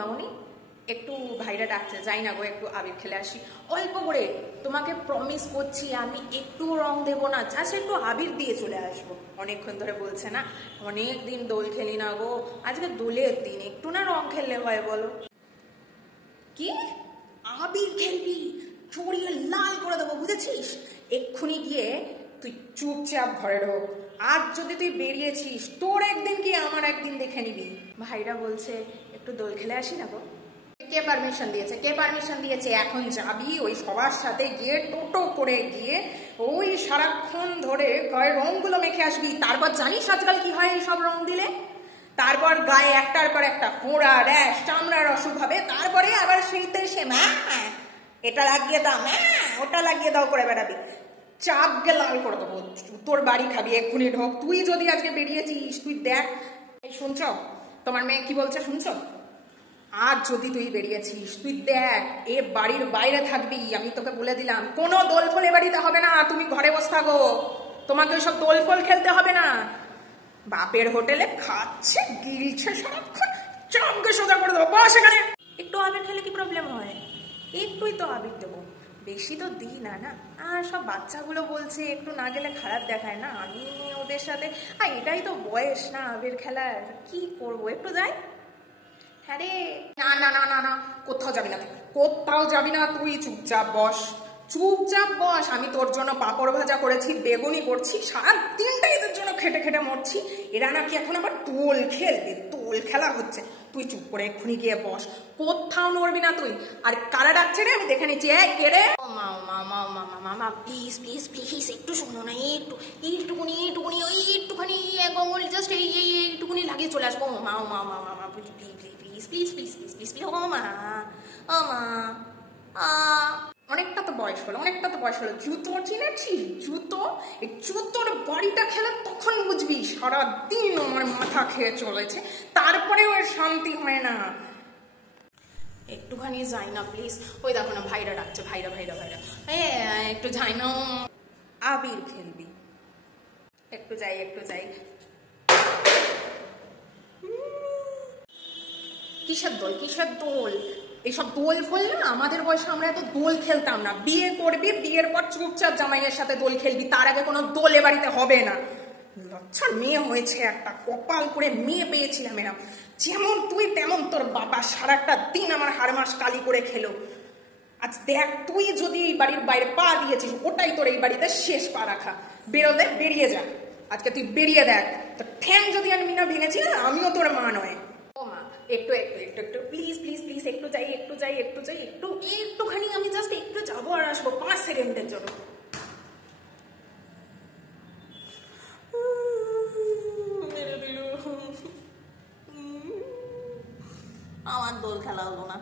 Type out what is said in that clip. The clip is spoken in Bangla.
মামনি, একটু ভাইরা ডাকছে, যাই না গো, একটু আবির খেলে আসি অল্প করে। তোমাকে প্রমিস করছি আমি একটু রং দেবো না, জাস্ট একটু আবির দিয়ে চলে আসবো। অনেকক্ষণ ধরে বলছে না, অনেক দিন দোল খেলি না গো, আজকে দোলের দিন, একটু না রং খেললে হয় বলো? কি আবির খেলবি? চড়িয়ে লাল করে দেবো, বুঝেছিস? এক্ষুনি গিয়ে তুই চুপচাপ ঘরে ঢোক। আজ যদি তুই বেরিয়েছিস, তোর একদিন কি আমার একদিন দেখে নিবি। ভাইরা বলছে একটু দোল খেলে আসি না গো। কে পারমিশন দিয়েছে? কে পারমিশন দিয়েছে? এখন যাবি ওই সবার সাথে গিয়ে টোটো করে গিয়ে ওই সারাক্ষণ ধরে গায়ে রংগুলো মেখে আসবি। তারপর জানিস আজকাল কি হয় এই সব রং দিলে? তারপর গায়ে একটার পর একটা ফোঁড়া, র্যাশ, চামড়ার অসুখ হবে। তারপরে আবার সেইতে সে এটা লাগিয়ে দাও, ওটা লাগিয়ে দাও করে বেড়াবি। চাপকে লাল করে দেবো, তোর বাড়ি খাবি। এক্ষুনি ঢোক। তুই যদি আজকে বেরিয়েছিস, তুই দেখ। শুনছ তোমার মেয়ে কি বলছে? শুনছ? আর যদি তুই বেরিয়েছিস, তুই দেখ এ বাড়ির বাইরে থাকবি। আমি তোকে বলে দিলাম, কোনো দোল ফোল এ বাড়িতে হবে না। তুমি ঘরে বসে থাকো, তোমাকে ওইসব দোল ফোল খেলতে হবে না। বাপের হোটেলে খাচ্ছে, গিলছে সারাক্ষণ, চাপকে সোজা করে দেবো। বস এখানে। একটু আবির খেলে কি প্রবলেম হয়? একটুই তো আবির দেবো, বেশি তো দিই না। না আর সব বাচ্চাগুলো বলছে একটু না গেলে খারাপ দেখায় না, আমি ওদের সাথে। আর এটাই তো বয়স না আবির খেলার, কি করবো, একটু যাই। হ্যাঁ রে, না না না না না, কোথাও যাবি না, কোথাও যাবি না। তুই চুপচাপ বস, চুপচাপ বস। আমি তোর জন্য পাঁপড় ভাজা করেছি, বেগুনি করছি, সারা দিনটা এদের জন্য খেটে খেটে মরছি। এরা নাকি এখন আবার দোল খেলবে, দোল খেলা হচ্ছে। তুই চুপ করে এক্ষুনি গিয়ে বস, কোথাও নড়বি না তুই। আর কারা ডাকছে রে? আমি দেখে নিচ্ছি। কে রে? ও মা মা মা মা মা মা মা, প্লিজ প্লিজ প্লিজ একটু শোনো না, এইটুকুনি এইটুকুনি, ওই একটুখানি এক আঙুল জাস্ট এইটুকুনি লাগিয়ে চলে আসবো। ও মা মা মা মা মা, please please please please please please please, ও মা, ও মা। অনেকটা তো বয়স হলো, অনেকটা তো বয়স হলো। জুতো চিনেছিস? জুতো, এই জুতোর বাড়িটা খেলে তখন বুঝবি। সারাদিন আমার মাথা খেয়ে চলেছে, তারপরেও এর শান্তি হয় না। একটুখানি যাই না প্লিজ। ওই দেখো না ভাইরা ডাকছে, ভাইরা ভাইরা ভাইরা, একটু যাই না। আবির খেলবি? একটু যাই, একটু যাই। কিসের দোল, কিসের দোল? এইসব দোল ফোল না, আমাদের বয়সে আমরা এত দোল খেলতাম না। বিয়ে করবি, বিয়ের পর চুপচাপ জামাইয়ের সাথে দোল খেলবি, তার আগে কোনো দোল এ বাড়িতে হবে না। লচ্ছার মেয়ে হয়েছে একটা, কপাল করে মেয়ে পেয়েছিলাম এরম। যেমন তুই তেমন তোর বাবা, সারাটা দিন আমার হাড় মাস কালি করে খেলো। আজ দেখ, তুই যদি এই বাড়ির বাইরে পা দিয়েছিস, ওটাই তোর এই বাড়িতে শেষ পা রাখা। বেরোলে বেরিয়ে যা, আজকে তুই বেরিয়ে দেখ। তো ঠ্যাং যদি আমি না ভেঙেছি না, আমিও তোর মা নয়। ও মা, একটু একটু একটু একটু প্লিজ প্লিজ প্লিজ, একটু যাই, একটু যাই, একটু যাই, একটু একটুখানি। আমি জাস্ট একটু যাবো আর আসবো 5 সেকেন্ডের জন্য। আমার দোল খেলা হলো না।